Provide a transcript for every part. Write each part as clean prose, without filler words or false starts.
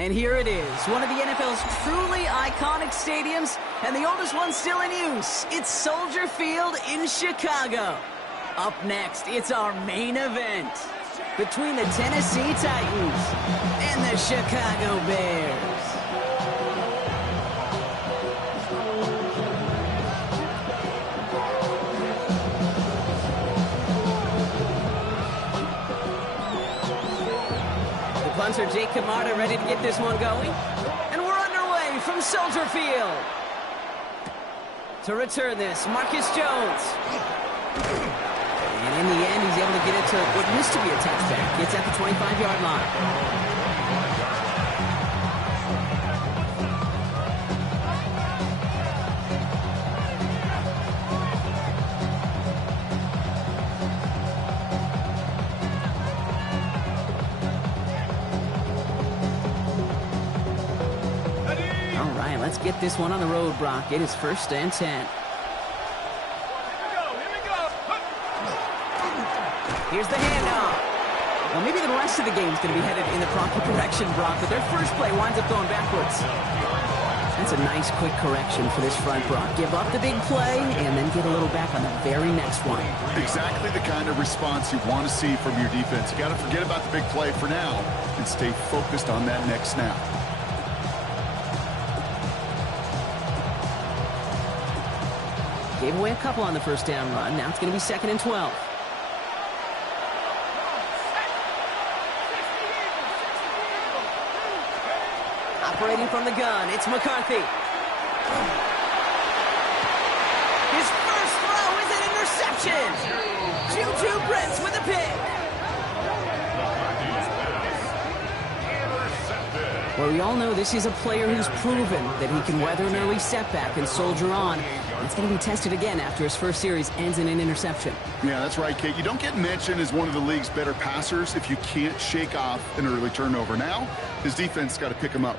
And here it is, one of the NFL's truly iconic stadiums, and the oldest one still in use. It's Soldier Field in Chicago. Up next, it's our main event between the Tennessee Titans and the Chicago Bears. Punter Jake Camarda ready to get this one going. And we're underway from Soldier Field. To return this, Marcus Jones. And in the end, he's able to get it to what used to be a touchback. Gets at the 25-yard line. Let's get this one on the road, Brock. It is 1st and 10. Here we go. Here's the handoff. Well, maybe the rest of the game is going to be headed in the proper direction, Brock, but their first play winds up going backwards. That's a nice, quick correction for this front, Brock. Give up the big play and then get a little back on the very next one. Exactly the kind of response you want to see from your defense. You got to forget about the big play for now and stay focused on that next snap. Gave away a couple on the first down run. Now it's going to be 2nd and 12. Operating from the gun, it's McCarthy. His first throw is an interception. Juju Brents with a pick. Well, we all know this is a player who's proven that he can weather an early setback and soldier on. It's going to be tested again after his first series ends in an interception. Yeah, that's right, Kate. You don't get mentioned as one of the league's better passers if you can't shake off an early turnover. Now, his defense got to pick him up.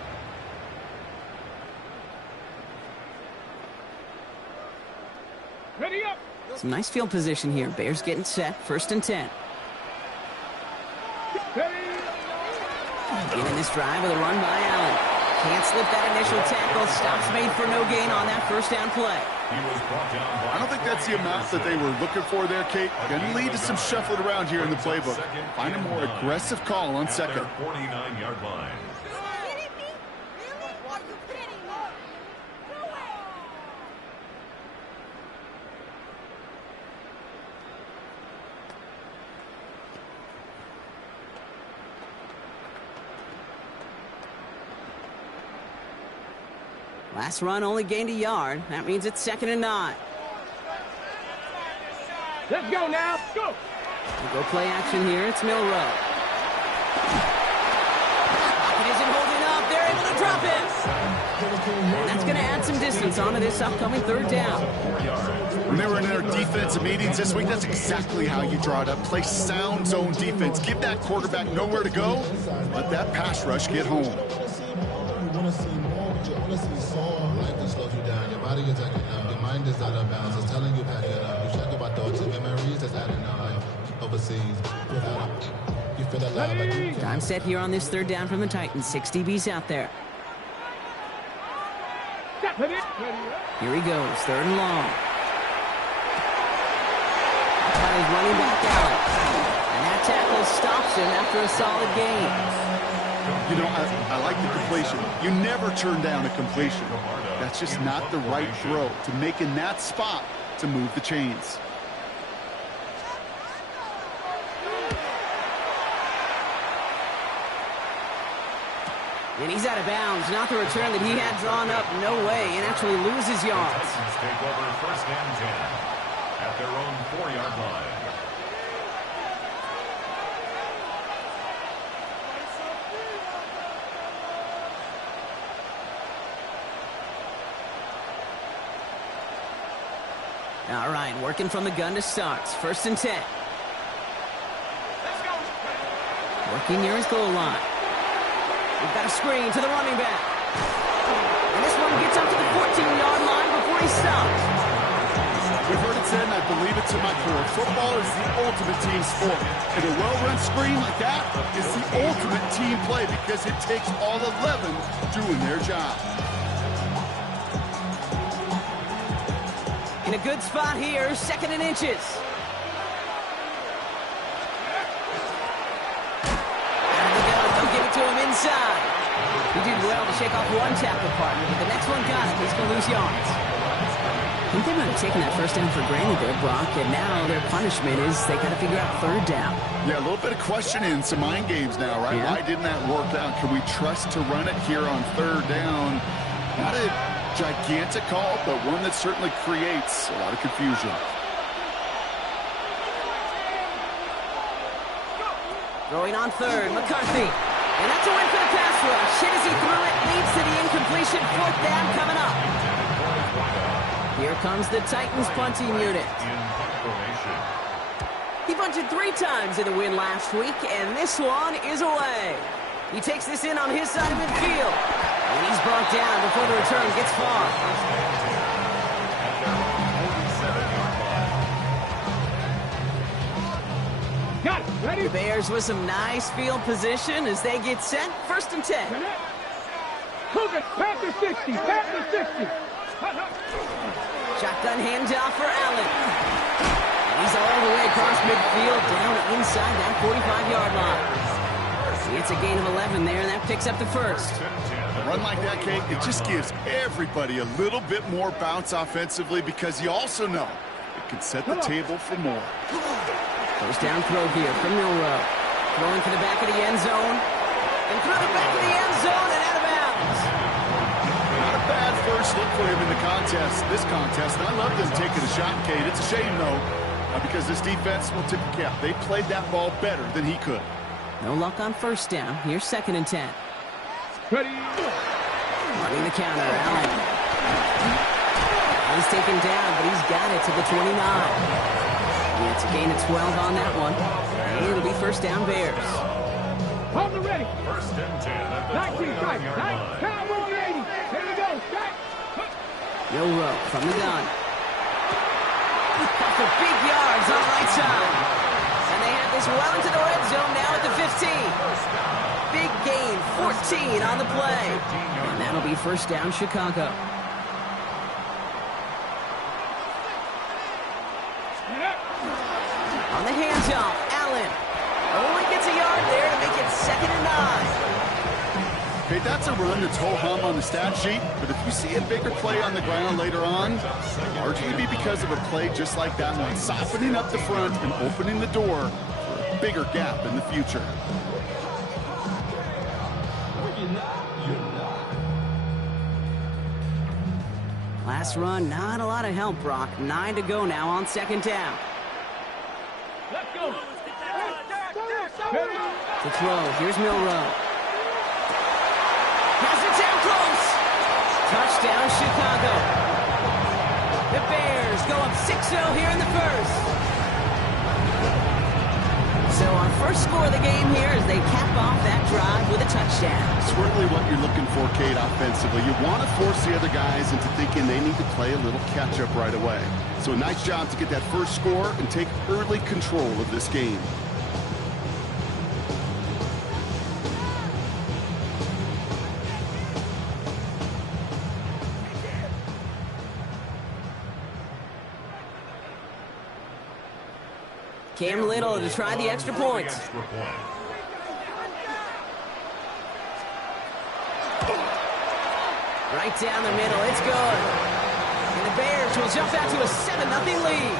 Ready up. Some nice field position here. Bears getting set. 1st and 10. Beginning this drive with a run by Allen. Can't slip that initial tackle. Stops made for no gain on that first down play. I don't think that's the amount that they were looking for there, Kate. Going to lead to some shuffling around here in the playbook. Find a more aggressive call on 2nd. 49-yard line. Last run only gained a yard. That means it's 2nd and 9. Let's go now. Go. We'll go play action here. It's Milrow. Pocket isn't holding up. They're able to drop it. And that's going to add some distance onto this upcoming 3rd down. When they were in their defensive meetings this week, that's exactly how you draw it up. Play sound zone defense. Give that quarterback nowhere to go. Let that pass rush get home. Your body is acting up, your mind is out of bounds. It's telling you pack it up. You check about thoughts and memories that's adding up. Overseas, you feel alive like you Time set here on this 3rd down from the Titans. 6 DBs out there. Here he goes, 3rd and long. That is running back Allen. And that tackle stops him after a solid gain. You know, I like the completion. You never turn down a completion. That's just not the right throw to make in that spot to move the chains. And he's out of bounds. Not the return that he had drawn up. No way. And actually loses yards. Take over 1st and 10 at their own 4-yard line. All right, working from the gun to start. 1st and 10. Working near his goal line. We've got a screen to the running back. And this one gets up to the 14-yard line before he stops. We've heard it said, and I believe it to my core, football is the ultimate team sport. And a well-run screen like that is the ultimate team play because it takes all 11 doing their job. In a good spot here, 2nd and inches. Out of the gun, they'll give it to him inside. He did well to shake off one tackle partner, but the next one got him. He's going to lose yards. I think they might have taken that first down for granted there, Brock, and now their punishment is they got to figure out 3rd down. Yeah, a little bit of questioning, some mind games now, right? Yeah. Why didn't that work out? Can we trust to run it here on 3rd down? Not a gigantic call, but one that certainly creates a lot of confusion. Throwing on 3rd, McCarthy. And that's a win for the pass rush. Hit as he threw it, leads to the incompletion. 4th down coming up. Here comes the Titans punting unit. He punted 3 times in the win last week, and this one is away. He takes this in on his side of midfield. And he's brought down before the return gets far. Got it. Ready? The Bears with some nice field position as they get set. 1st and 10. Cougar, Panther 60, Panther 60. Shotgun handoff for Allen. And he's all the way across midfield, down inside that 45-yard line. It's a gain of 11 there, and that picks up the 1st. A run like that, Kate, it just gives everybody a little bit more bounce offensively because you also know it can set the table for more. First down throw here from Milrow. Throwing for the back of the end zone. And through the back of the end zone and out of bounds. Not a bad first look for him in the contest, this contest. And I love them taking a shot, Kate. It's a shame, though, because this defense will tip the cap. They played that ball better than he could. No luck on 1st down. Here's 2nd and 10. Ready? Running the counter, Allen. He's taken down, but he's got it to the 29. Yeah, it's a gain of 12 on that one. And it'll be 1st down Bears. Hold it ready. 1st and 10 at the 19, strike. 29-yard line. Cowboy 80. Here we go. Strike. Milrow from the gun. Cut for big yards on the right side. And they have this well into the red zone now at the 15. Big gain, 14 on the play. And that'll be 1st down Chicago. On the handoff, Allen. Only gets a yard there to make it 2nd and 9. Okay, that's a run that's ho-hum on the stat sheet, but if you see a bigger play on the ground later on, largely be because of a play just like that one, softening up the front and opening the door for a bigger gap in the future. Last run, not a lot of help, Brock. 9 to go now on 2nd down. Let's go. To throw, here's Milrow. Has it down close. Touchdown, Chicago. The Bears go up 6-0 here in the 1st. So our first score of the game here as they cap off that drive with a touchdown. Certainly what you're looking for, Kate, offensively. You want to force the other guys into thinking they need to play a little catch-up right away. So a nice job to get that first score and take early control of this game. Cam Little to try the extra points. Right down the middle, it's good. And the Bears will jump out to a 7-0 lead.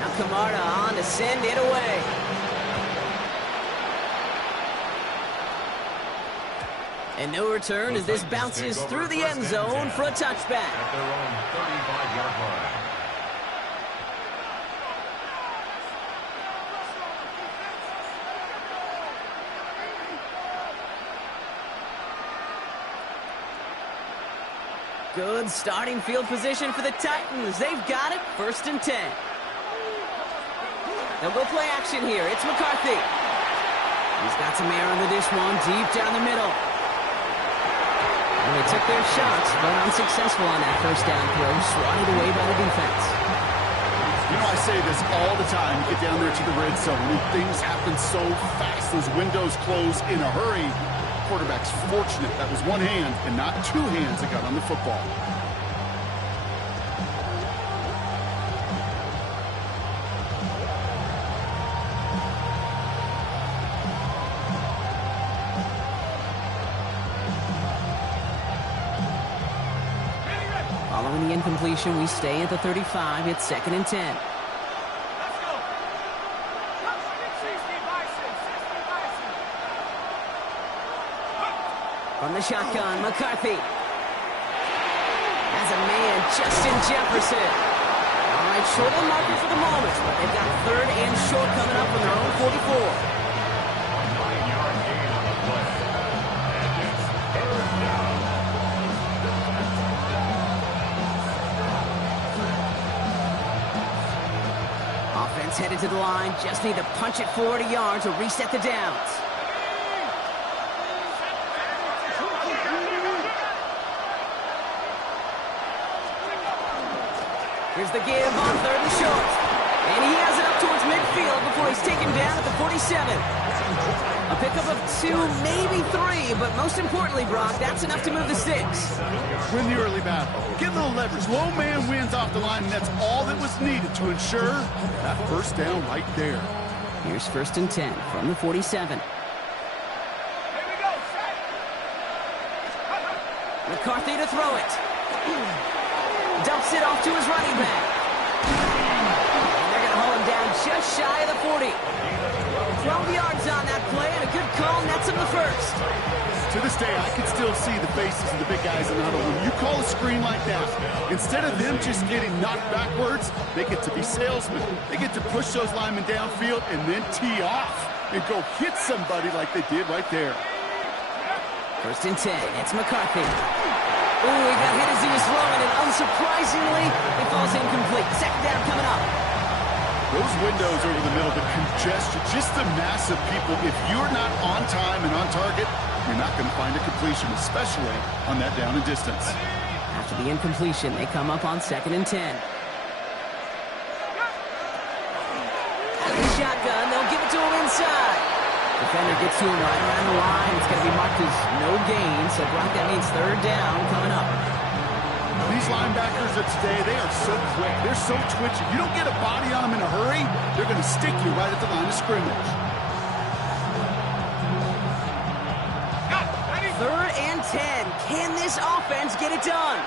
Now Camarda on to send it away. And no return as this bounces through the end zone for a touchback. At their own 35-yard line. Good starting field position for the Titans. They've got it, 1st and 10. They'll go play action here. It's McCarthy. He's got some air under this one, deep down the middle. And they took their shots, but unsuccessful on that first down throw, swatted away by the defense. You know, I say this all the time. You get down there to the red zone, and things happen so fast. Those windows close in a hurry. Quarterback's fortunate that was one hand and not two hands that got on the football. Following the incompletion, we stay at the 35. It's 2nd and 10. Let's go. 60 Bison. From the shotgun, McCarthy. Has a man, Justin Jefferson. All right, short on marker for the moment, but they've got 3rd and short coming up from their own 44. 9-yard gain on the play. And it's 3rd down. Offense headed to the line, just need to punch it 40 yards or reset the downs. Here's the give on 3rd and short. And he has it up towards midfield before he's taken down at the 47. A pickup of 2, maybe 3, but most importantly, Brock, that's enough to move the sticks. Win the early battle. Get a little leverage. Low man wins off the line, and that's all that was needed to ensure that first down right there. Here's 1st and 10 from the 47. Here we go. McCarthy to throw it. Dumps it off to his running back. And they're going to hold him down just shy of the 40. 12 yards on that play, and a good call nets him the first. To this day, I can still see the faces of the big guys in the huddle. When you call a screen like that, instead of them just getting knocked backwards, they get to be salesmen. They get to push those linemen downfield and then tee off and go hit somebody like they did right there. 1st and 10. It's McCarthy. Ooh, he got hit as he was throwing, and unsurprisingly, it falls incomplete. 2nd down coming up. Those windows over the middle, the congestion, just the mass of people. If you're not on time and on target, you're not going to find a completion, especially on that down and distance. After the incompletion, they come up on 2nd and 10. Out of the shotgun, they'll give it to him inside. Defender gets to him right around the line. It's going to be marked as no gain, so Brock, that means 3rd down coming up. These linebackers of today, they are so quick. They're so twitchy. You don't get a body on them in a hurry, they're going to stick you right at the line of scrimmage. 3rd and 10. Can this offense get it done?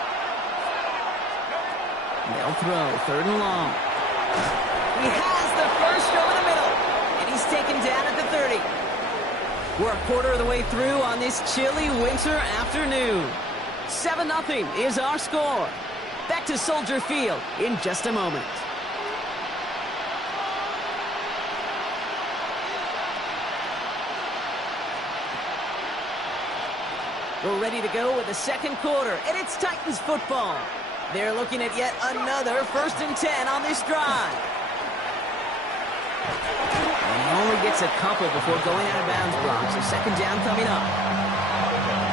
They'll throw 3rd and long. He has the first over the middle, and he's taken down at the 30. We're a quarter of the way through on this chilly winter afternoon. 7-0 is our score. Back to Soldier Field in just a moment. We're ready to go with the 2nd quarter, and it's Titans football. They're looking at yet another 1st and 10 on this drive. And he only gets a couple before going out of bounds, Brock, so 2nd down coming up.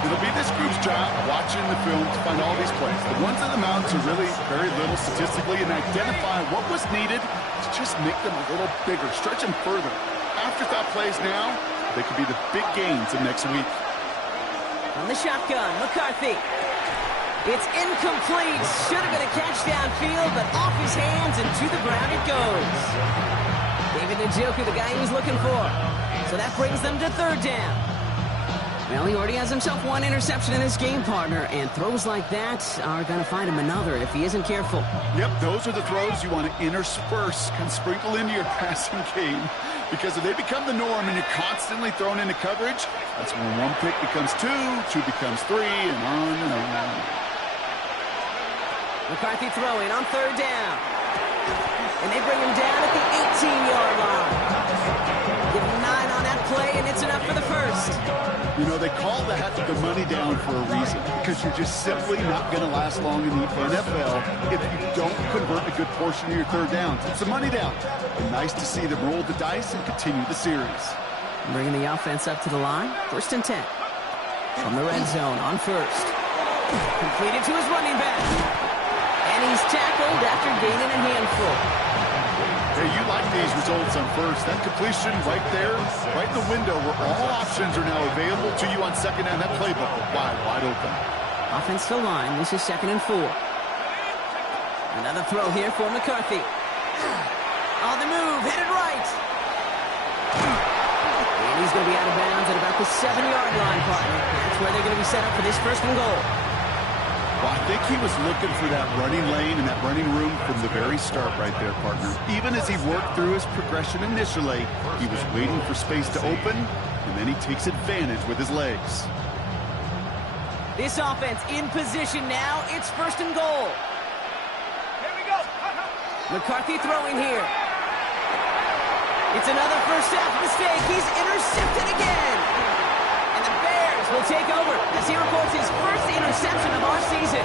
It'll be this group's job watching the film to find all these plays. The ones that amount to really very little statistically and identify what was needed to just make them a little bigger, stretch them further. Afterthought plays now, they could be the big gains of next week. On the shotgun, McCarthy. It's incomplete. Should have been a catch downfield, but off his hands and to the ground it goes. David Njoku, the guy he was looking for. So that brings them to 3rd down. Well, he already has himself one interception in this game, partner, and throws like that are going to find him another if he isn't careful. Yep, those are the throws you want to intersperse, kind of sprinkle into your passing game, because if they become the norm and you're constantly thrown into coverage, that's when one pick becomes 2, 2 becomes 3, and on and on. McCarthy throwing on 3rd down. And they bring him down at the 18-yard line. Give him 9 on that play, and it's enough for the first. You know, they call that the money down for a reason, because you're just simply not going to last long in the NFL if you don't convert a good portion of your third downs. It's a money down. And nice to see them roll the dice and continue the series. Bringing the offense up to the line. 1st and 10. From the red zone on first. Completed to his running back. And he's tackled after gaining a handful. Hey, you like these results on first. That completion right there, right in the window where all options are now available to you on second down. That playbook wide open. Offense to line. This is 2nd and 4. Another throw here for McCarthy. On the move, headed right. And he's going to be out of bounds at about the 7-yard line, partner. That's where they're going to be set up for this 1st and goal. Well, I think he was looking for that running lane and that running room from the very start right there, partner. Even as he worked through his progression initially, he was waiting for space to open, and then he takes advantage with his legs. This offense in position now. It's 1st and goal. Here we go. McCarthy throwing here. It's another first half mistake. He's intercepted again. And the Bears will take over as he records his first interception of our season.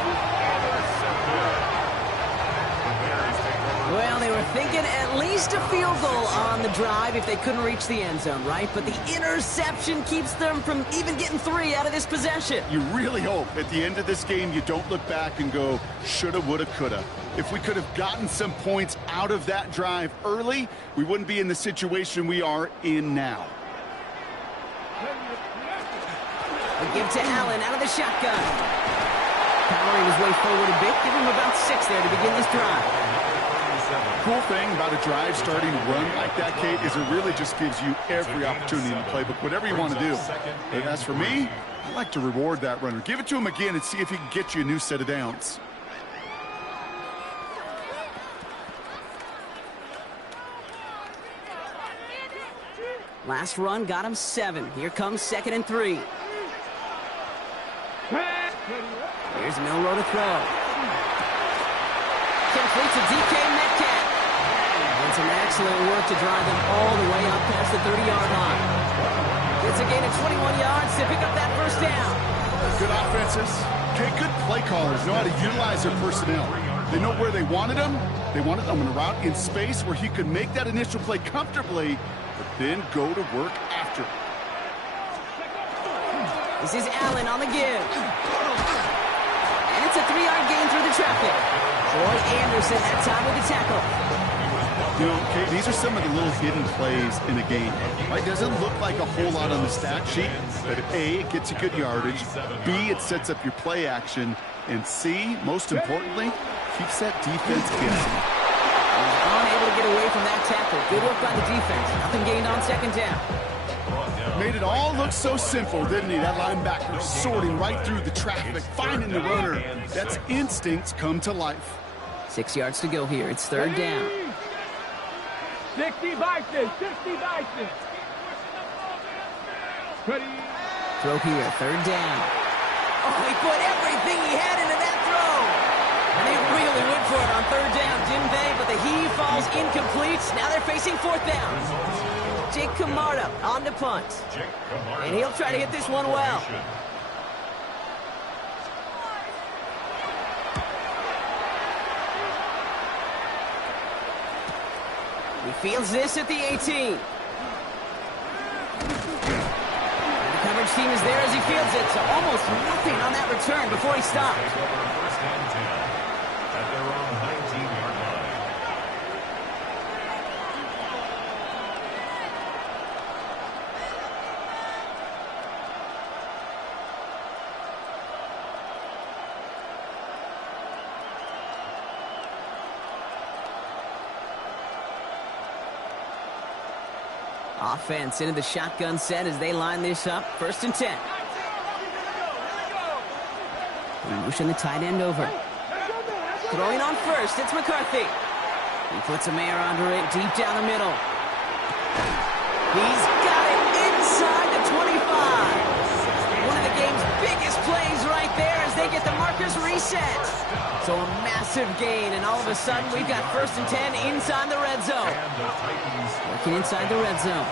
Well, they were thinking at least a field goal on the drive if they couldn't reach the end zone, right? But the interception keeps them from even getting 3 out of this possession. You really hope at the end of this game you don't look back and go, shoulda, woulda, coulda. If we could have gotten some points out of that drive early, we wouldn't be in the situation we are in now. We give to Allen out of the shotgun. Powering his way forward a bit. Give him about 6 there to begin this drive. Cool thing about a drive starting run like that, Kate, is it really just gives you every opportunity in the playbook, whatever you want to do. But as for me, I like to reward that runner. Give it to him again and see if he can get you a new set of downs. Last run got him 7. Here comes 2nd and 3. Here's Milroe to throw. Complete to DK Metcalf. And some excellent work to drive them all the way up past the 30-yard line. It's a gain of 21 yards to pick up that 1st down. Good offenses. Okay, good play callers know how to utilize their personnel. They know where they wanted them. They wanted them on a route in space where he could make that initial play comfortably, but then go to work after. This is Allen on the give. And it's a 3-yard gain through the traffic. Troy Anderson that time with the tackle. You know, Kate, these are some of the little hidden plays in a game. Right? Doesn't look like a whole lot on the stat sheet, but A, it gets you good yardage. B, it sets up your play action. And C, most importantly, keeps that defense guessing. Unable to get away from that tackle. Good work by the defense. Nothing gained on 2nd down. Made it all look so simple, didn't he? That linebacker sorting right through the traffic, finding the runner. That's instincts come to life. 6 yards to go here. It's 3rd down. 60 Bison. 60 Bison. Ready. Throw here. 3rd down. Oh, he put everything he had into that throw. And they really went for it on 3rd down, didn't they? But the heave falls incomplete. Now they're facing 4th down. Jake Camarda on the punt. And he'll try to hit this one well. He fields this at the 18. And the coverage team is there as he fields it. So almost nothing on that return before he stopped. First and 10 at their own 19-yard line. Offense into the shotgun set as they line this up. 1st and 10. We motion the tight end over. Throwing on first, it's McCarthy. He puts a man under it deep down the middle. He's got it inside the 25. One of the game's biggest plays right there as they get the markers reset. So a massive gain, and all of a sudden we've got 1st and 10 inside the red zone. Working inside the red zone.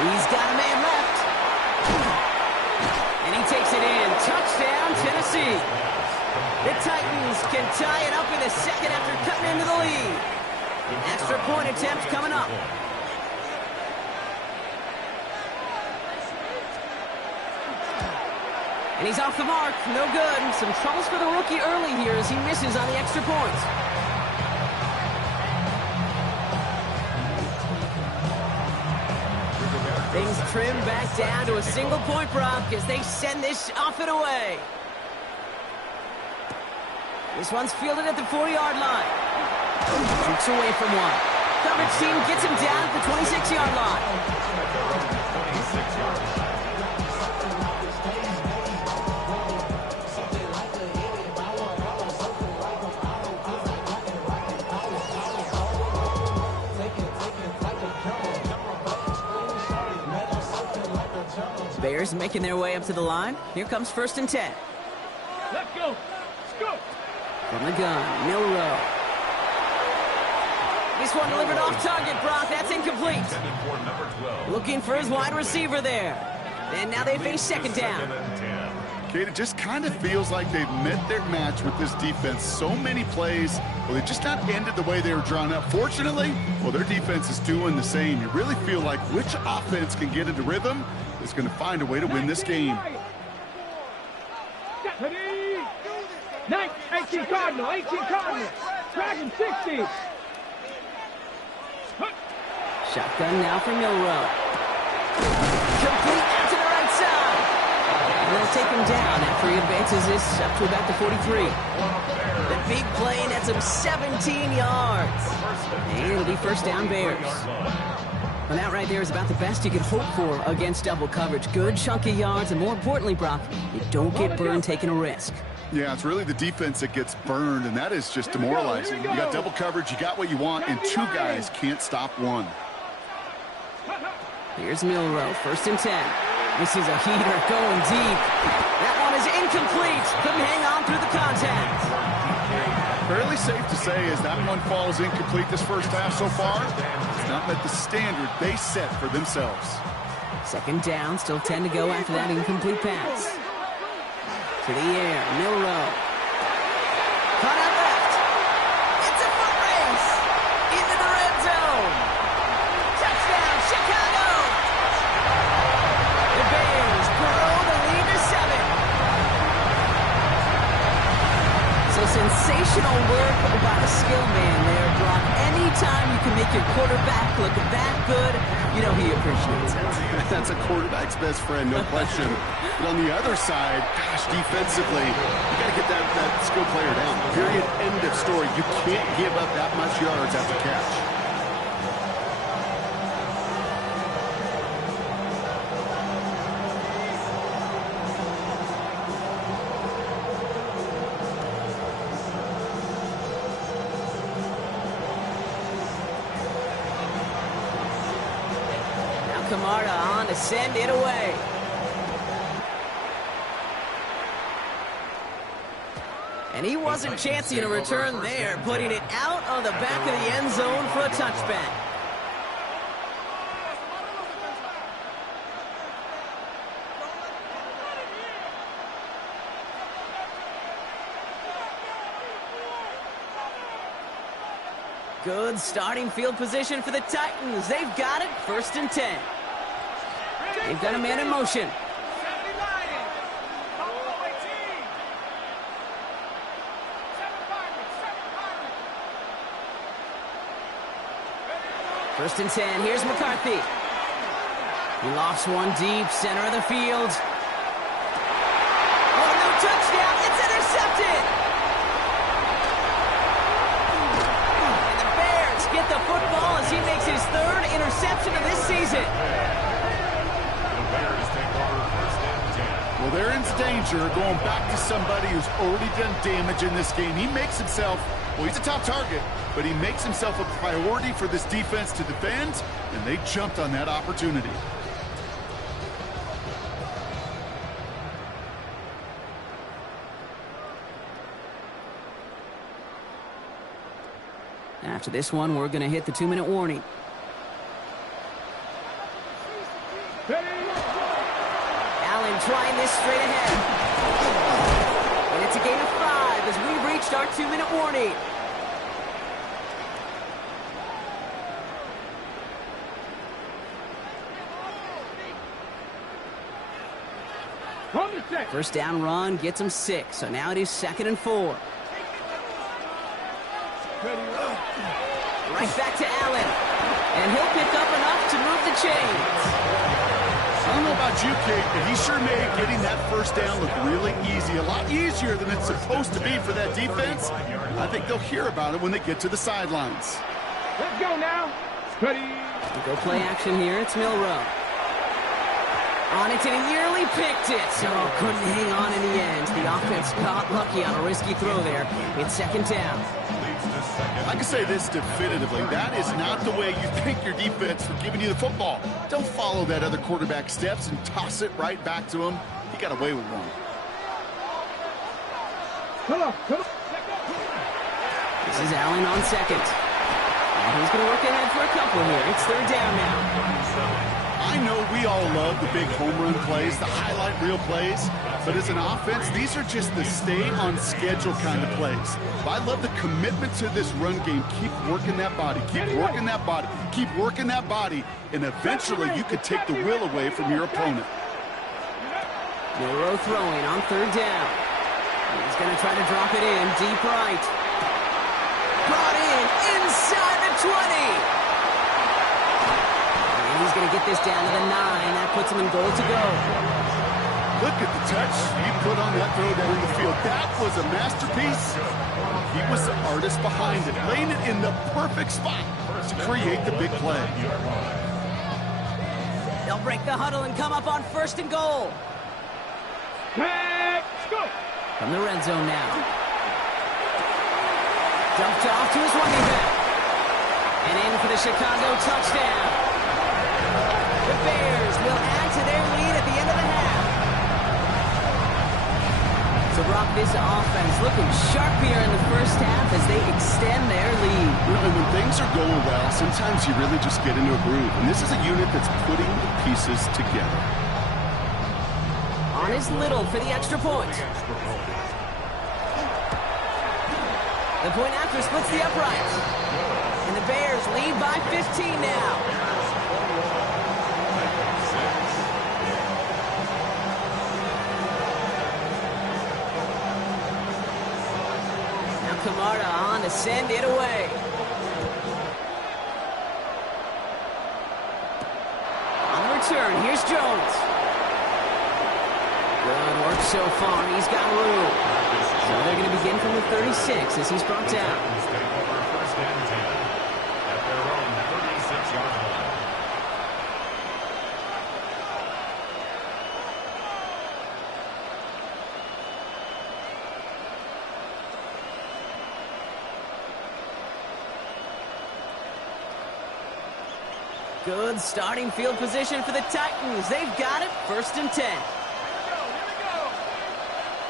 He's got a man left. And he takes it in. Touchdown, Tennessee. The Titans can tie it up in a second after cutting into the lead. Extra point attempt coming up. And he's off the mark. No good. Some troubles for the rookie early here as he misses on the extra points. Things trim back down to a single-point Brock as they send this off and away. This one's fielded at the 40-yard line. Shoots away from one. Coverage team gets him down at the 26-yard line. Bears making their way up to the line. Here comes 1st and 10. Let's go. Let's go. From the gun, Milrow. This one delivered off target, Brock. That's incomplete. Looking for his wide receiver there. And now they face 2nd down. Kate, it just kind of feels like they've met their match with this defense. So many plays, well, they just not ended the way they were drawn up. Fortunately, well, their defense is doing the same. You really feel like which offense can get into rhythm is going to find a way to win this game. 18 Cardinal, 18 Cardinal. Dragon 60. Shotgun now for Milrow. Complete out to the right side. And they'll take him down after he advances this up to about the 43. The big play nets him 17 yards. And it'll be 1st down Bears. And that right there is about the best you could hope for against double coverage. Good chunky yards, and more importantly, Brock, you don't get burned taking a risk. Yeah, it's really the defense that gets burned, and that is just demoralizing. You got double coverage, you got what you want, and 2 guys can't stop one. Here's Milrow, 1st and 10. This is a heater going deep. That one is incomplete. Couldn't hang on through the contact. Fairly safe to say as that one falls incomplete this first half so far, it's not met the standard they set for themselves. 2nd down, still 10 to go after that incomplete pass. To the air, Milrow. Caught out left. It's a foot race. Into the red zone. Touchdown, Chicago. The Bears grow the lead to 7. So sensational work by the skill man there, Brock. Anytime you can make your quarterback look that good, you know he appreciates it. That's a quarterback's best friend, no question. But on the other side, gosh, defensively, you got to get that skill player down. Period, end of story. You can't give up that much yards after catch. Camarda on to send it away. And he wasn't chancing a return there, putting it out of the back of the end zone for a touchback. Good starting field position for the Titans. They've got it, 1st and 10. They've got a man in motion. First and 10, here's McCarthy. He lofts one deep, center of the field. Oh, no touchdown, it's intercepted! And the Bears get the football as he makes his 3rd interception of this season. Well, they're in danger going back to somebody who's already done damage in this game. He makes himself, well, he's a top target, but he makes himself a priority for this defense to defend, and they jumped on that opportunity. After this one, we're going to hit the 2-minute warning. Allen trying this straight ahead. And it's a gain of 5 as we've reached our 2-minute warning. First down run gets him 6, so now it is 2nd and 4. Right back to Allen, and he'll pick up enough to move the chains. I don't know about you, Kate, but he sure made getting that first down look really easy. A lot easier than it's supposed to be for that defense. I think they'll hear about it when they get to the sidelines. Let's go now. Ready. Go play action here. It's Milrow. On it, and he nearly picked it. Oh, couldn't hang on in the end. The offense got lucky on a risky throw there. It's 2nd down. I can say this definitively. That is not the way you thank your defense for giving you the football. Don't follow that other quarterback steps and toss it right back to him. He got away with one. Come on. This is Allen on 2nd. And he's going to work ahead for a couple here. It's 3rd down now. I know we all love the big home run plays, the highlight reel plays, but as an offense, these are just the stay-on-schedule kind of plays. I love the commitment to this run game. Keep working that body, keep working that body, keep working that body, and eventually you could take the will away from your opponent. Milrow throwing on 3rd down. He's going to try to drop it in deep right. Brought in inside the 20. He's going to get this down to the 9. That puts him in goal to go. Look at the touch he put on that throw down in the field. That was a masterpiece. He was the artist behind it, laying it in the perfect spot to create the big play. They'll break the huddle and come up on 1st and goal. Let's go. From the red zone now. Dumped off to his running back. And in for the Chicago touchdown. The Bears will add to their lead at the end of the half. So, Brock, this offense looking sharp here in the first half as they extend their lead. And when things are going well, sometimes you really just get into a groove. And this is a unit that's putting the pieces together. On is Little for the extra point. The point after splits the uprights. And the Bears lead by 15 now. Kamara on to send it away. On the return, here's Jones. Good work so far. He's got room. So they're going to begin from the 36 as he's brought down. First and 10 at their own 36-yard line. Good starting field position for the Titans. They've got it, 1st and 10. Here we go.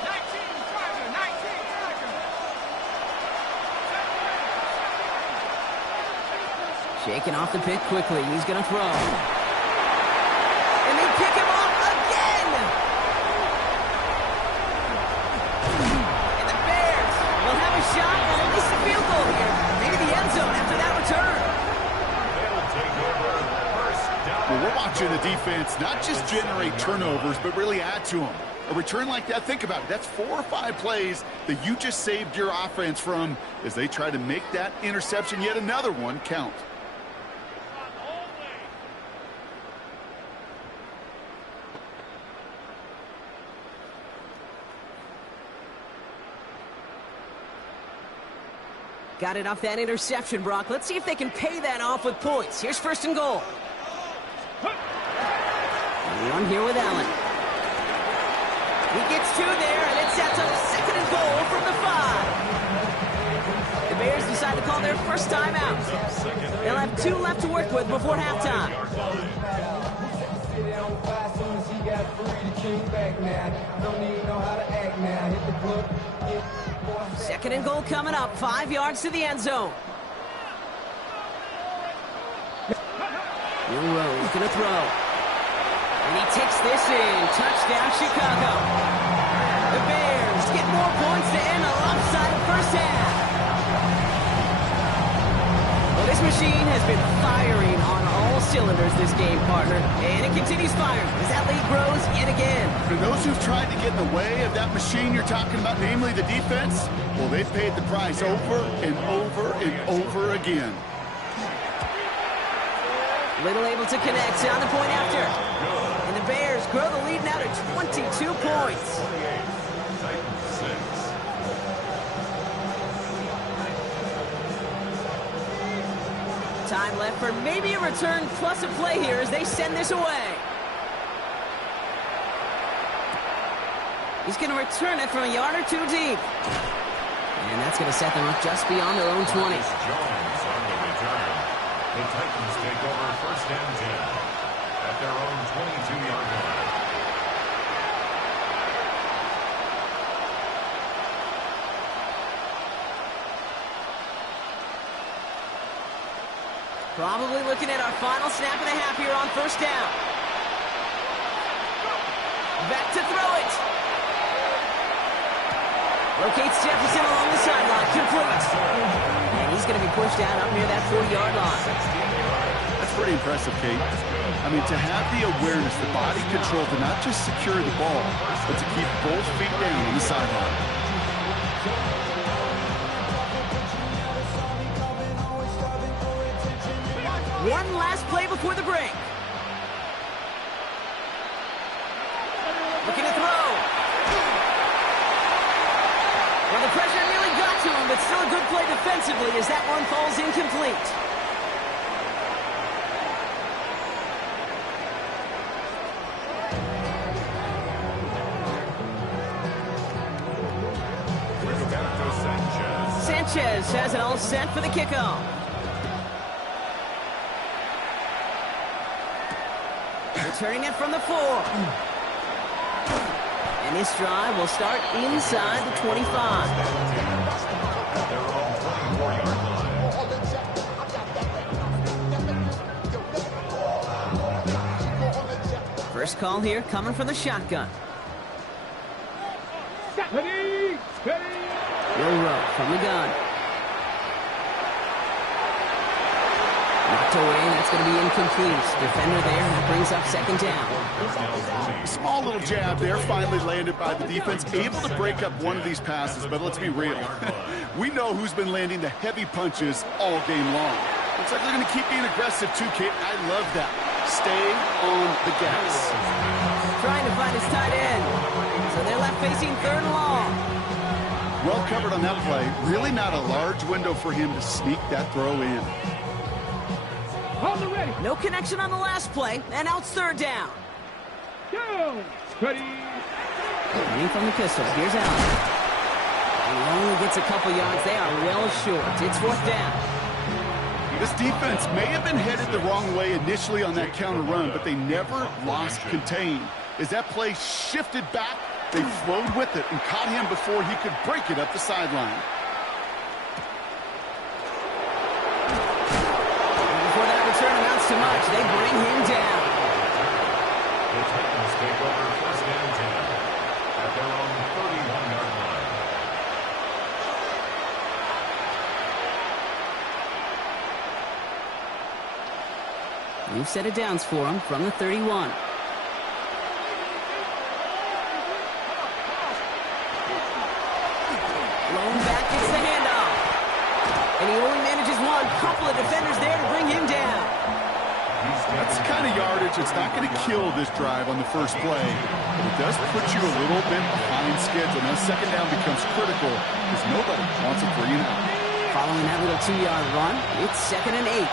19 striker, 19 striker. Shaking off the pick quickly. He's going to throw. And they pick him off again. And the Bears will have a shot at least a field goal here. Maybe the end zone after that return. Well, we're watching the defense not just generate turnovers, but really add to them. A return like that, think about it. That's 4 or 5 plays that you just saved your offense from as they try to make that interception, yet another one, count. Got it off that interception, Brock. Let's see if they can pay that off with points. Here's 1st and goal. Run here with Allen. He gets 2 there, and it sets up 2nd and goal from the 5. The Bears decide to call their first time out. They'll have 2 left to work with before halftime. 2nd and goal coming up, 5 yards to the end zone. Milrow is going to throw. And he takes this in. Touchdown, Chicago. The Bears get more points to end a lopsided first half. Well, this machine has been firing on all cylinders this game, partner. And it continues firing as that lead grows yet again. For those who've tried to get in the way of that machine you're talking about, namely the defense, well, they've paid the price over and over and over again. Little able to connect on the point after. And the Bears grow the lead now to 22 points. Time left for maybe a return plus a play here as they send this away. He's going to return it from a yard or two deep. And that's going to set them up just beyond their own 20. Jones on the return. The Titans take over first and 10 at their own 22-yard line. Probably looking at our final snap and a half here on first down. Back to throw it. Locates Jefferson along the sideline. Complete. And he's going to be pushed out up near that 40-yard line. That's pretty impressive, Kate. I mean, to have the awareness, the body control to not just secure the ball, but to keep both feet down on the sideline. One last play before the break. Looking to throw. Well, the pressure nearly got to him, but still a good play defensively as that one falls incomplete. Sanchez has it all set for the kickoff. Returning it from the 4. And this drive will start inside the 25. First call here coming from the shotgun. Ready, ready. Will Rowe from the gun. Knocked away, that's going to be incomplete. Defender there, and that brings up second down. Small little jab there, finally landed by the defense. Able to break up one of these passes, but let's be real. We know who's been landing the heavy punches all game long. Looks like they're going to keep being aggressive too, Kate. I love that. Stay on the gas. Trying to find his tight end. So they're left facing third and long. Well covered on that play. Really not a large window for him to sneak that throw in. Hold it ready. No connection on the last play, and now it's third down. Go. Ready. Running from the pistol. Here's Allen. He only gets a couple yards. They are well short. It's fourth down. This defense may have been headed the wrong way initially on that counter run, but they never lost contain. As that play shifted back, they flowed with it and caught him before he could break it up the sideline. Before that return amounts to much, they bring him down. The Titans take over first and 10 at their own 31-yard line. New set of downs for him from the 31. Lone back gets the handoff. And he only manages one. Couple of defenders there to bring him down. That's the kind of yardage that's not going to kill this drive on the first play, but it does put you a little bit behind schedule. Now second down becomes critical because nobody wants a 3 and out. Following that little 2-yard run, it's 2nd and 8.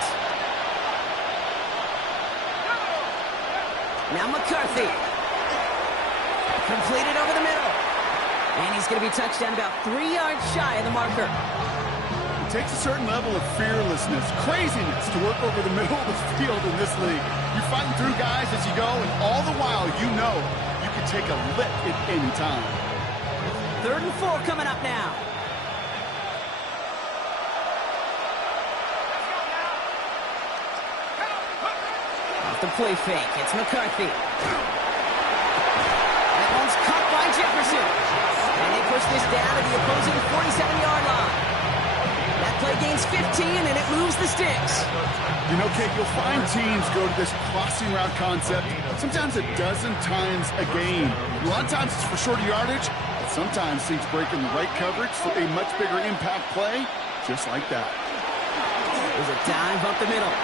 Now McCarthy. Completed over the middle. And he's going to be touched down about 3 yards shy of the marker. It takes a certain level of fearlessness, craziness to work over the middle of the field in this league. You're fighting through guys as you go, and all the while you know you can take a lick at any time. 3rd and 4 coming up now. Off the play fake, it's McCarthy. That one's cut by Jefferson. And they push this down to the opposing 47-yard line. That play gains 15, and it moves the sticks. You know, Kate, you'll find teams go to this crossing route concept sometimes a dozen times a game. A lot of times it's for shorter yardage, but sometimes teams break in the right coverage for a much bigger impact play, just like that. There's a dive up the middle.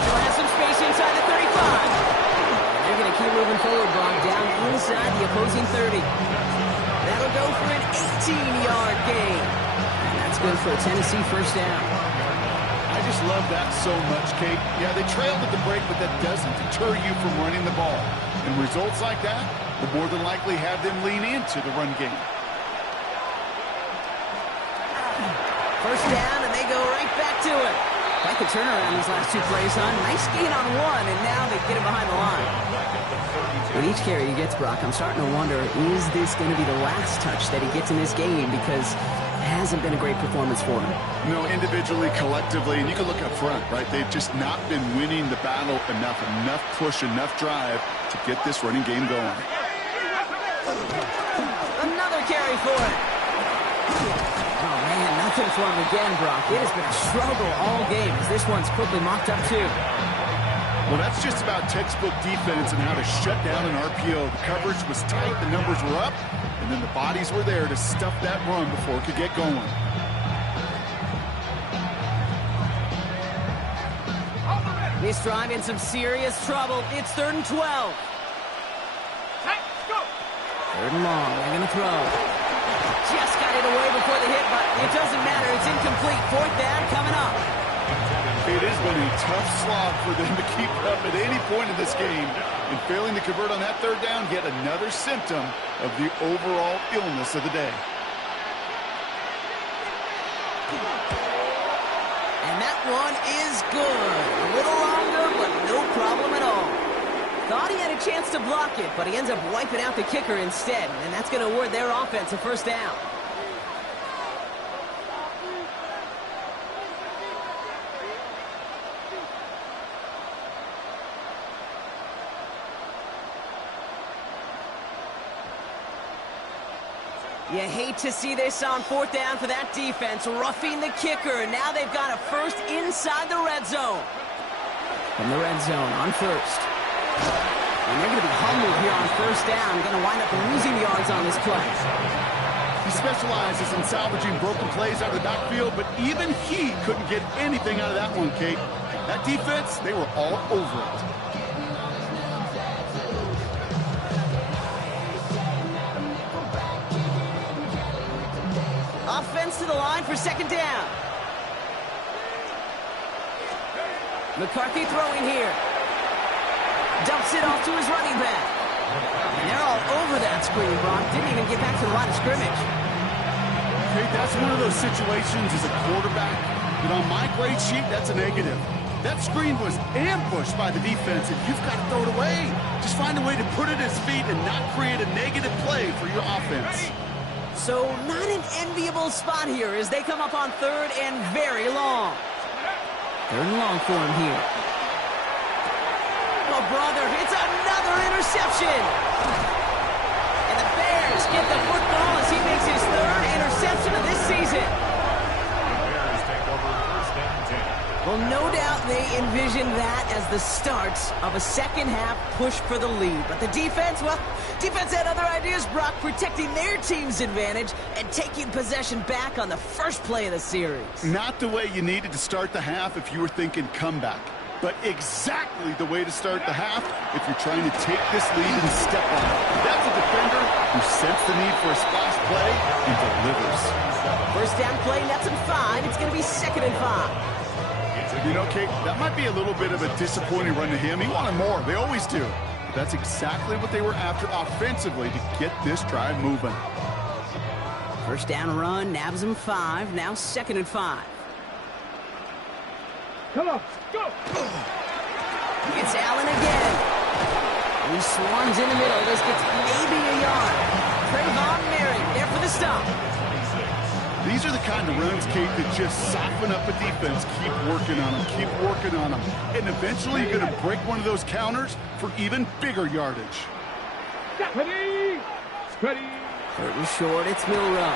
Still has some space inside the 35. They're going to keep moving forward, Brock, down inside the opposing 30. That'll go for an 18-yard gain. And that's good for a Tennessee first down. I just love that so much, Kate. Yeah, they trailed at the break, but that doesn't deter you from running the ball. And results like that will more than likely have them lean into the run game. First down, and they go right back to it. Like a turnaround these last two plays, huh? Nice gain on one, and now they get him behind the line. With each carry he gets, Brock, I'm starting to wonder, is this going to be the last touch that he gets in this game? Because it hasn't been a great performance for him. No, individually, collectively, and you can look up front, right? They've just not been winning the battle enough push, enough drive to get this running game going. Another carry for it. Oh, man, nothing for him again, Brock. It has been a struggle all game as this one's quickly mocked up, too. Well, that's just about textbook defense and how to shut down an RPO. The coverage was tight, the numbers were up, and then the bodies were there to stuff that run before it could get going. This drive in some serious trouble. It's 3rd and 12. Third and long. They're going to throw. Just got it away before the hit, but it doesn't matter. It's incomplete. 4th down coming up. It has been a tough slog for them to keep up at any point in this game. And failing to convert on that 3rd down, yet another symptom of the overall illness of the day. And that one is good. A little longer, but no problem at all. Thought he had a chance to block it, but he ends up wiping out the kicker instead. And that's going to award their offense a first down. You hate to see this on 4th down for that defense, roughing the kicker. Now they've got a first inside the red zone. From the red zone on 1st. And they're going to be humbled here on 1st down. Going to wind up losing yards on this play. He specializes in salvaging broken plays out of the backfield, but even he couldn't get anything out of that one, Kate. That defense, they were all over it. Offense to the line for 2nd down. McCarthy throwing here. Dumps it off to his running back. And they're all over that screen, Brock. Didn't even get back to the line of scrimmage. Hey, that's one of those situations as a quarterback that on my grade sheet, that's a negative. That screen was ambushed by the defense, and you've got to throw it away. Just find a way to put it at his feet and not create a negative play for your offense. So not an enviable spot here as they come up on 3rd and very long. 3rd and long for him here. Oh, brother, it's another interception. And the Bears get the football as he makes his 3rd interception of this season. Bears take over 1st and 10. Well, no doubt they envisioned that as the start of a second-half push for the lead. But the defense, well, defense had other ideas, Brock, protecting their team's advantage and taking possession back on the first play of the series. Not the way you needed to start the half if you were thinking comeback, but exactly the way to start the half if you're trying to take this lead and step on it. That's a defender who sensed the need for a splash play and delivers. First down play, nets him 5. It's going to be 2nd and 5. You know, Kate, that might be a little bit of a disappointing run to him. He wanted more. They always do. But that's exactly what they were after offensively to get this drive moving. First down run, nabs him 5. Now 2nd and 5. Come on, go! It's Allen again. And he swarms in the middle. This gets maybe a yard. Trayvon Merritt there for the stop. These are the kind of runs, Kate, that just soften up a defense. Keep working on them, keep working on them. And eventually you're going to break one of those counters for even bigger yardage. Ready. Ready. Third and short, it's Milrow.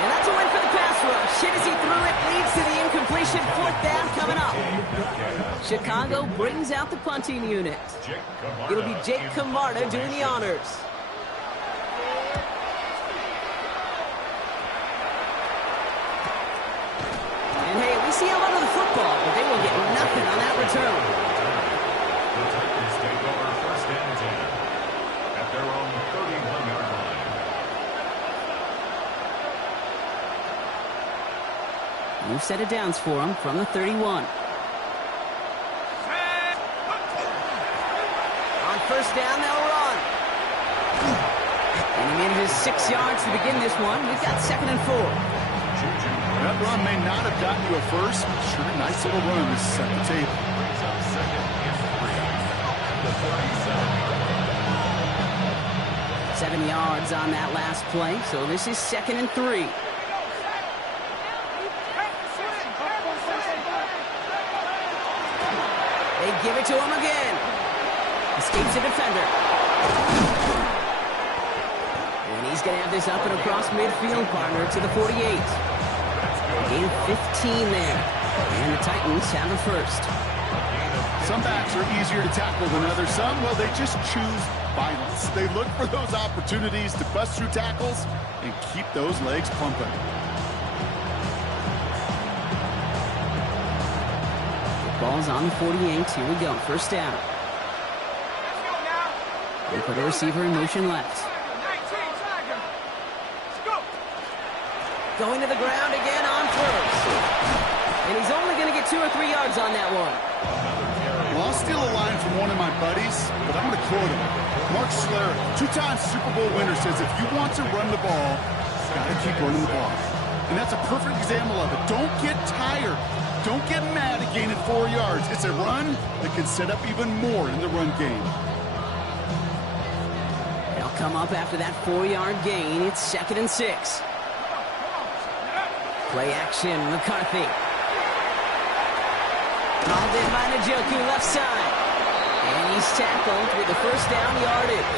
And that's a win for the pass rush. Hit as he threw it, leads to the incompletion. Fourth down coming up. Chicago brings out the punting unit. It'll be Jake Camarda doing the honors. And hey, we see a lot of the football, but they will get nothing on that return. The Titans take over first and 10 at their own 31-yard line. New set of downs for him from the 31. On first down, they'll run. And he manages 6 yards to begin this one. We've got 2nd and 4. That run may not have gotten you a first, but sure, nice little run to set the table. Brings up 2nd and 3 at the 37. 7 yards on that last play, so this is 2nd and 3. They give it to him again. Escapes the defender. And he's going to have this up and across midfield, partner, to the 48. Gain of 15 there. And the Titans have a first. Some backs are easier to tackle than others. Some, well, they just choose violence. They look for those opportunities to bust through tackles and keep those legs pumping. Ball's on the 48. Here we go. First down. They put a receiver in motion left. Going to the ground again on first. And he's only going to get 2 or 3 yards on that one. Well, I'll steal a line from one of my buddies, but I'm going to quote him. Mark Schlereth, 2-time Super Bowl winner, says if you want to run the ball, you've got to keep running the ball. And that's a perfect example of it. Don't get tired. Don't get mad at gaining 4 yards. It's a run that can set up even more in the run game. They'll come up after that 4-yard gain. It's 2nd and 6. Play action, McCarthy. Called in by Njoku, left side. And he's tackled with the first down yardage.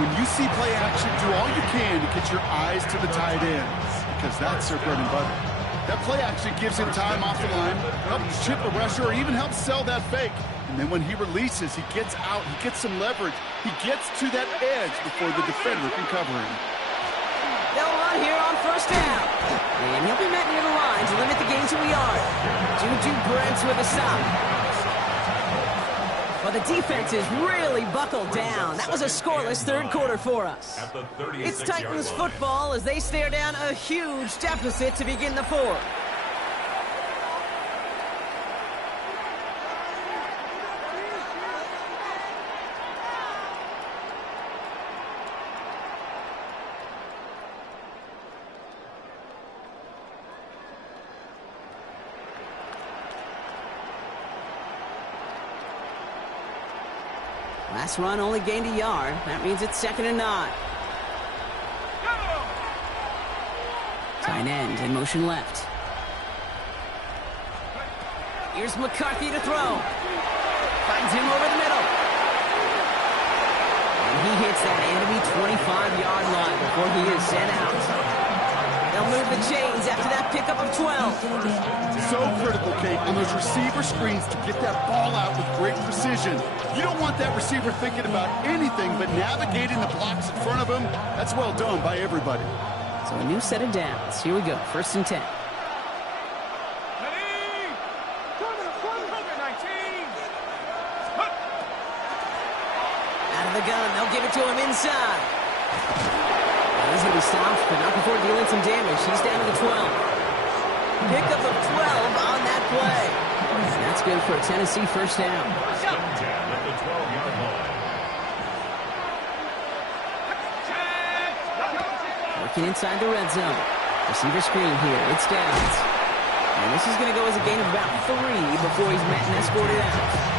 When you see play action, do all you can to get your eyes to the tight end, because that's their bread and butter. That play action gives him time off the line, helps chip a rusher, or even helps sell that fake. And then when he releases, he gets out, he gets some leverage. He gets to that edge before the defender can cover him. They'll run here on first down. And he'll be met near the line to limit the gain to a yard. Juju Brents with a stop. Well, the defense is really buckled down. That was a scoreless third quarter for us. It's Titans football as they stare down a huge deficit to begin the fourth. Last run only gained a yard. That means it's 2nd and 9. Tight end in motion left. Here's McCarthy to throw. Finds him over the middle. And he hits that enemy 25-yard line before he is sent out. They'll move the chains after that pickup of 12. So critical, Kate, on those receiver screens to get that ball out with great precision. You don't want that receiver thinking about anything but navigating the blocks in front of him. That's well done by everybody. So a new set of downs. Here we go. 1st and 10. Out of the gun. They'll give it to him inside. He's going to be stopped, but not before dealing some damage. He's down to the 12. Pickup of 12 on that play. That's good for a Tennessee first down. At the 12-yard line. Working inside the red zone. Receiver screen here. It's Downs. And this is going to go as a gain of about 3 before he's met and escorted out.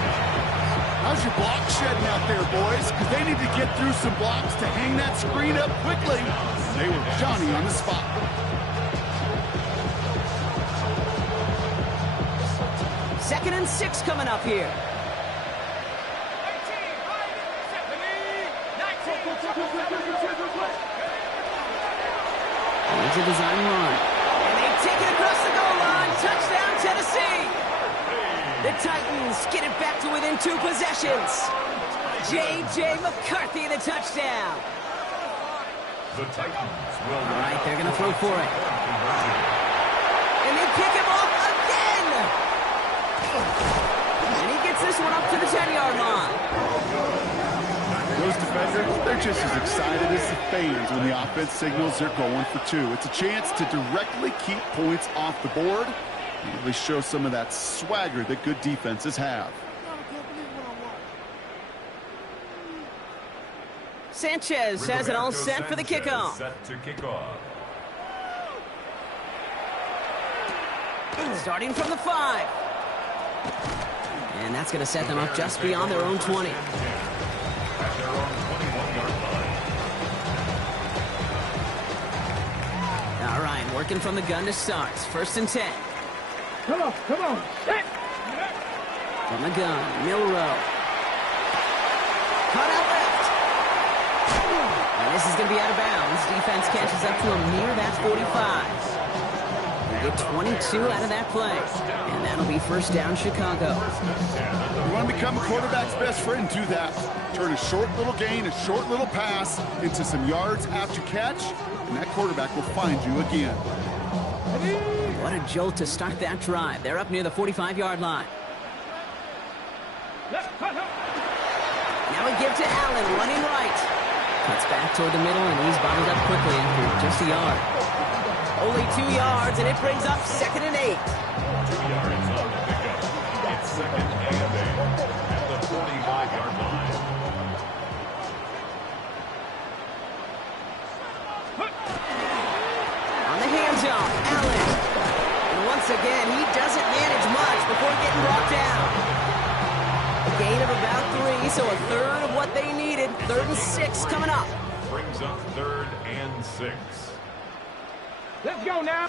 How's your block shedding out there, boys? Because they need to get through some blocks to hang that screen up quickly. They were Johnny on the spot. Second and 6 coming up here. Here's a design run. And they take it across the goal line. Touchdown, Tennessee. The Titans get it back to within 2 possessions. J.J. McCarthy, the touchdown. The Titans will... All right, they're going to throw for it. And they pick him off again. And he gets this one up to the 10-yard line. Those defenders, they're just as excited as the fans when the offense signals they're going for 2. It's a chance to directly keep points off the board and really show some of that swagger that good defenses have. Sanchez has it all set for the kickoff. Set to kick off. Starting from the 5. And that's going to set them up just beyond their own 20. At their own 21-yard line. All right, working from the gun to start. 1st and 10. Come on, set. From the gun, Milrow. Cut out left. And this is going to be out of bounds. Defense catches up to him near that 45. They get 22 out of that play. And that'll be 1st down, Chicago. You want to become a quarterback's best friend, do that. Turn a short little gain, a short little pass into some yards after catch, and that quarterback will find you again. What a jolt to start that drive. They're up near the 45-yard line. Now we give to Allen, running right. Cuts back toward the middle, and he's bottled up quickly after just a yard. Only 2 yards, and it brings up 2nd and 8. 2 yards on the pickup. It's 2nd and 8 at the 45-yard line. On the hands-off, Allen. And once again, he doesn't manage much before getting brought down. A gain of about 3, so a third of what they needed. 3rd and 6 coming up. Brings up 3rd and 6. Let's go now.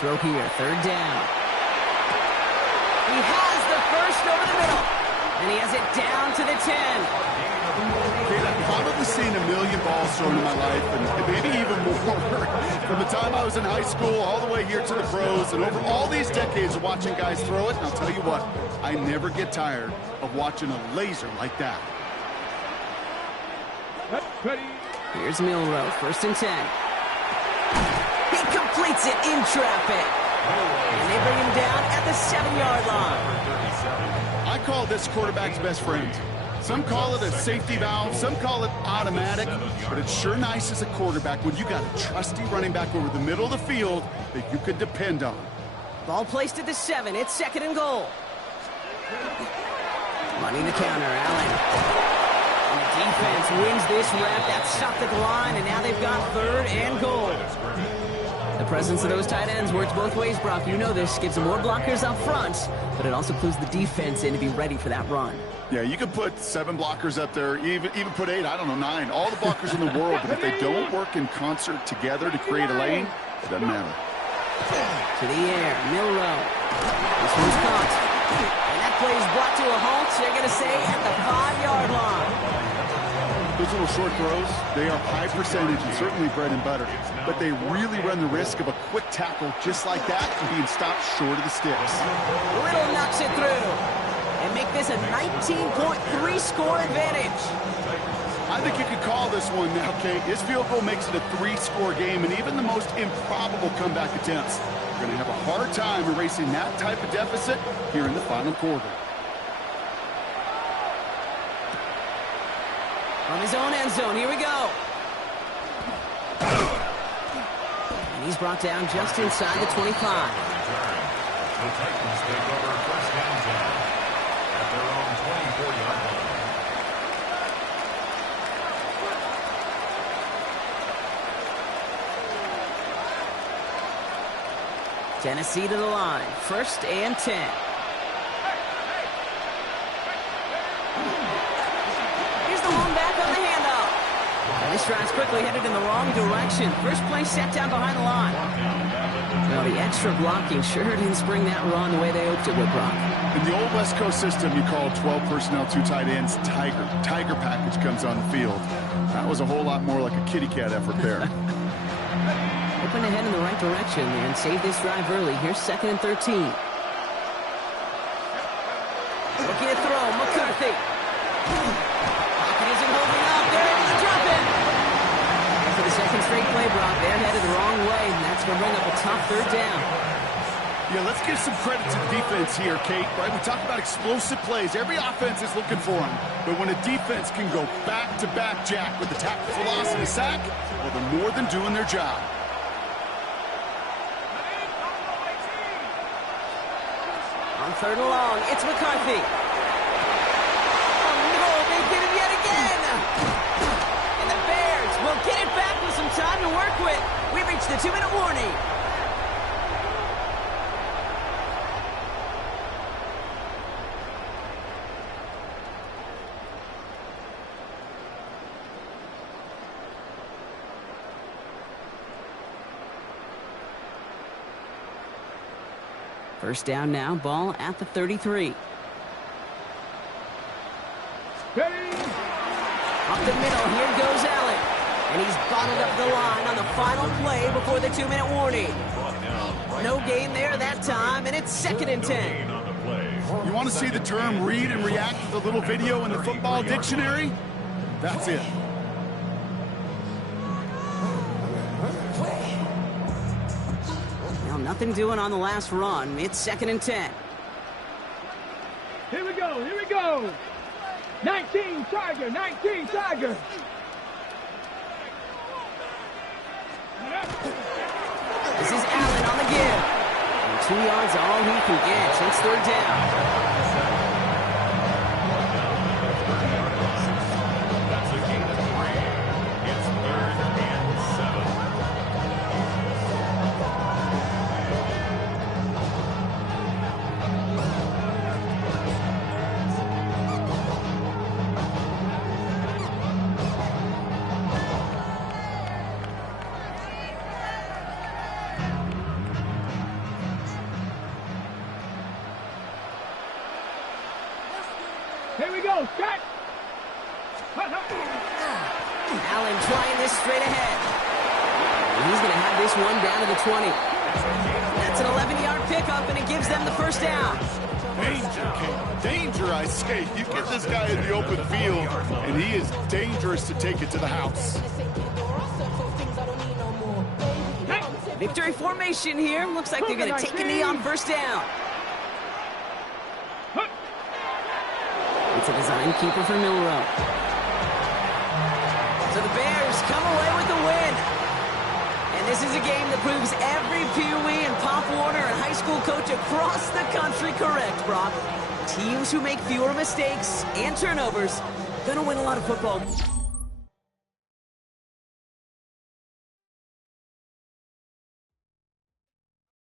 Throw here, 3rd down. He has the first over the middle. And he has it down to the 10. I've probably seen a million balls thrown in my life, and maybe even more. From the time I was in high school all the way here to the pros, and over all these decades of watching guys throw it, and I'll tell you what, I never get tired of watching a laser like that. Here's Milrow, 1st and 10. He completes it in traffic. And they bring him down at the 7-yard line. I call this quarterback's best friend. Some call it a safety valve, some call it automatic, but it's sure nice as a quarterback when you got a trusty running back over the middle of the field that you could depend on. Ball placed at the 7. It's 2nd and goal. Running the counter, Allen. And the defense wins this rep. That's stopped at the line, and now they've got 3rd and goal. The presence of those tight ends works both ways, Brock. You know this. Gives them more blockers up front, but it also clues the defense in to be ready for that run. Yeah, you can put 7 blockers up there, even put 8, I don't know, 9. All the blockers in the world, but if they don't work in concert together to create a lane, it doesn't matter. To the air, Milrow. This one's caught. And that play is brought to a halt, they're going to say, at the 5-yard line. Those little short throws, they are high percentage and certainly bread and butter, but they really run the risk of a quick tackle just like that and being stopped short of the sticks. Little knocks it through and make this a 19.3 score advantage. I think you could call this one now, Kate. His field goal makes it a 3-score game, and even the most improbable comeback attempts are going to have a hard time erasing that type of deficit here in the final quarter. On his own end zone, here we go. And he's brought down just inside the 25. The Titans take over 1st and 10 at their own 24-yard line. Tennessee to the line, 1st and 10. This drive's quickly headed in the wrong direction. First play set down behind the line. Now the extra blocking sure didn't spring that run the way they hoped it would, Brock. In the old West Coast system, you call 12 personnel, 2 tight ends, Tiger. Tiger package comes on the field. That was a whole lot more like a kitty cat effort there. hoping to head in the right direction and save this drive early. Here's 2nd and 13. Looking to throw, McCarthy. Pocket isn't holding up. They're able to drop it. And for the second straight play, Brock, they're headed the wrong way, and that's going to bring up a tough 3rd down. Yeah, let's give some credit to the defense here, Kate. Right? We talk about explosive plays. Every offense is looking for them. But when a defense can go back-to-back, Jack, with the tackle for loss and a sack, well, they're more than doing their job. On 3rd and long, it's McCarthy. Oh, no, they get him yet again. And the Bears will get it back with some time to work with. We reached the 2-minute warning. First down now, ball at the 33. Ready? Up the middle, here goes Allen. And he's bottled up the line on the final play before the 2-minute warning. No gain there that time, and it's 2nd and 10. You want to see the term read and react with a little video in the football dictionary? That's it. Well, nothing doing on the last run. It's 2nd and 10. Here we go, here we go. 19 Tiger, 19 Tiger. This is Allen on the give. And 2 yards are all he can get. It's 3rd down. That's a gain of 3. It's 3rd and 7. Here we go, Scott. Allen trying this straight ahead. And he's going to have this one down to the 20. That's an 11-yard pickup, and it gives them the first down. Danger, Kate. Danger, I say. You get this guy in the open field, and he is dangerous to take it to the house. Victory formation here. Looks like they're going to take a knee on first down. It's a design keeper for Milrow. So the Bears come away with the win. And this is a game that proves every Pee Wee and Pop Warner and high school coach across the country correct, Brock. Teams who make fewer mistakes and turnovers gonna win a lot of football.